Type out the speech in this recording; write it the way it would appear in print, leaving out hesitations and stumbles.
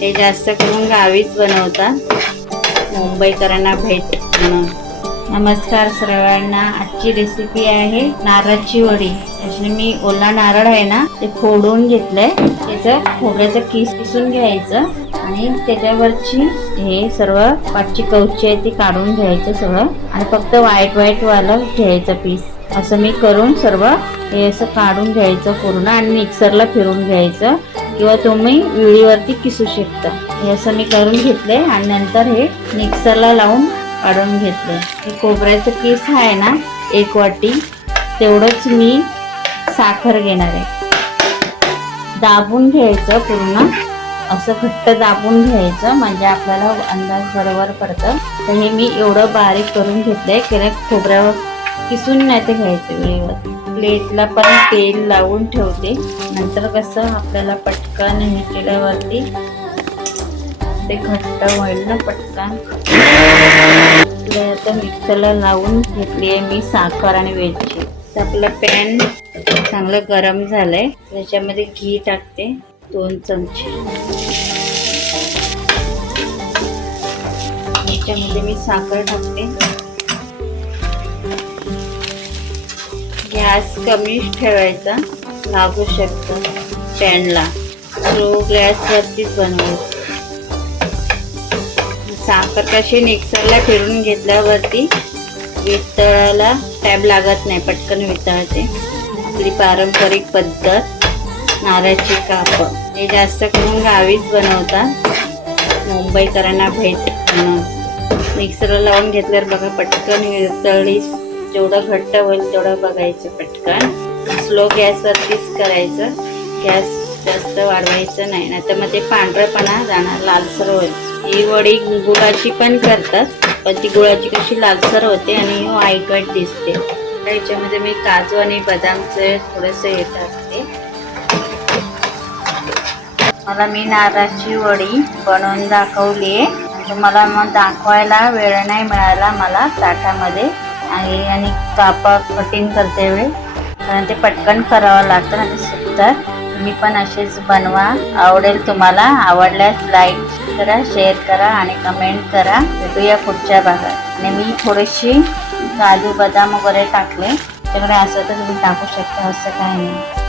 ते जास्त करून गावीच बनवतात, मुंबईकरांना भेट म्हणून. नमस्कार सर्वांना. आजची रेसिपी आहे नारळाची वडी. त्याच्याने मी ओला नारळ आहे ना ते फोडून घेतलंय, त्याचं खोबऱ्याचं किस किसून घ्यायचं आणि त्याच्यावरची हे सर्व पाचची कवची आहे ती काढून घ्यायचं सगळं आणि फक्त व्हाईट वालं घ्यायचं पीस. असं मी करून सर्व हे असं काढून घ्यायचं पूर्ण आणि मिक्सरला फिरून घ्यायचं किंवा तुम्ही विळीवरती किसू शकता. हे असं मी करून घेतले आणि नंतर हे मिक्सरला लावून काढून घेतले. हे खोबऱ्याचं किस आहे ना 1 वाटी तेवढंच मी साखर घेणार आहे. दाबून घ्यायचं पूर्ण, असं घट्ट दाबून घ्यायचं म्हणजे आपल्याला अंदाज बरोबर पडतं. तर हे मी एवढं बारीक करून घेतलंय, कारण खोबऱ्यावर किसून नाही ते घ्यायचं वेळेवर. प्लेटला पण तेल लावून ठेवते, नंतर कसं आपल्याला पटकन हे केल्यावरती ते घट्ट होईल ना पटकन. आता मिक्सरला लावून घेतली आहे मी साखर आणि वेलची. तर आपलं पॅन चांगलं गरम झालंय, त्याच्यामध्ये घी टाकते 2 चमचे. त्याच्यामध्ये मी साखर टाकते. गॅस कमी ठेवायचा, लागू शकतं पॅनला. स्लो गॅसवरतीच बनवायचं. साखर कशी मिक्सरला फिरून घेतल्यावरती वितळायला टाइम लागत नाही, पटकन वितळते. आपली पारंपरिक पद्धत नारळाची काप. हे जास्त करून गावीच बनवतात, मुंबईकरांना भेट म्हणून. मिक्सरला लावून घेतल्यावर बघा पटकन वितळली. जेवढं घट्ट होईल तेवढं बघायचं पटकन. स्लो गॅसवरतीच करायचं, गॅस जास्त वाढवायचं नाही, नाहीतर मग ते पांढरपणा जाणार, लालसर होईल. ही वडी गुळाची पण करतात, पण ती गुळाची कशी लालसर होते आणि व्हाईट दिसते. याच्यामध्ये मी काजू आणि बदामचे थोडेसे हे टाकते. मला मी नारळाची वडी बनवून दाखवली आहे. तुम्हाला मग दाखवायला वेळ नाही मिळाला मला ताटामध्ये आणि कापा कटिंग करते वेळ, कारण ते पटकन करावं लागतं आणि सुद्धा. तुम्ही पण असेच बनवा, आवडेल तुम्हाला. आवडल्यास लाईक करा, शेअर करा आणि कमेंट करा. भेटूया पुढच्या भागात. आणि मी थोडीशी काजू बदाम वगैरे टाकले, त्याच्याकडे असं तर तुम्ही टाकू शकता, असं काही नाही.